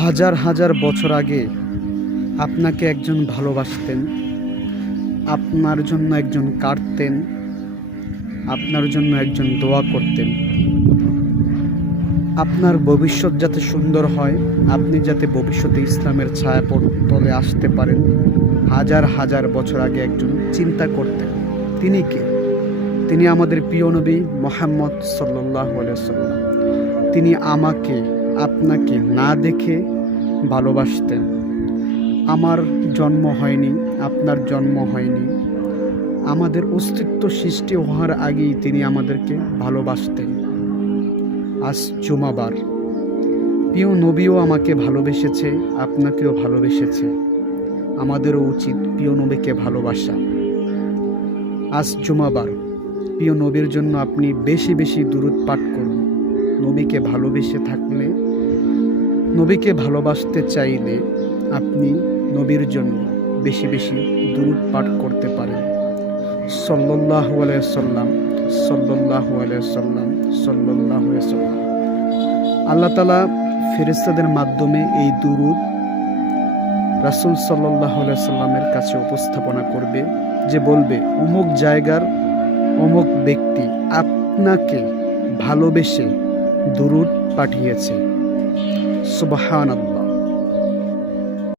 হাজার হাজার বছর আগে আপনাকে একজন ভালোবাসতেন, আপনার জন্য একজন কাঁদতেন, আপনার জন্য একজন দোয়া করতেন। আপনার ভবিষ্যৎ যাতে সুন্দর হয়, আপনি যাতে ভবিষ্যতে ইসলামের ছায়াতলে আসতে পারেন, হাজার হাজার বছর আগে একজন চিন্তা করতেন। তিনি কে? তিনি আমাদের প্রিয় নবী মুহাম্মদ সাল্লাল্লাহু আলাইহি ওয়াসাল্লাম। তিনি আমাকে আপনাকে না দেখে ভালোবাসতেন। আমার জন্ম হয়নি, আপনার জন্ম হয়নি, আমাদের অস্তিত্ব সৃষ্টি হওয়ার আগেই তিনি আমাদেরকে ভালোবাসতেন। আজ জুমাবার, প্রিয় নবীও আমাকে ভালোবেসেছে, আপনাকেও ভালোবেসেছে। আমাদেরও উচিত প্রিয় নবীকে ভালোবাসা। আজ জুমাবার, প্রিয় নবীর জন্য আপনি বেশি বেশি দুরূদ পাঠ করুন। নবীকে ভালোবেসে থাকলে, নবীকে ভালোবাসতে চাইলে আপনি নবীর জন্য বেশি বেশি দুরূদ পাঠ করতে পারেন। সাল্লাল্লাহু আলাইহি ওয়াসাল্লাম, সাল্লাল্লাহু আলাইহি ওয়াসাল্লাম, সাল্লাল্লাহু আলাইহি ওয়াসাল্লাম। আল্লাহ তাআলা ফেরেশতাদের মাধ্যমে এই দুরূদ রাসূল সাল্লাল্লাহু আলাইহি ওয়াসাল্লামের কাছে উপস্থাপনা করবে, যে বলবে অমুক জায়গার অমুক ব্যক্তি আপনাকে ভালোবেসে দুরূদ পাঠিয়েছে। সুবহানাল্লাহ।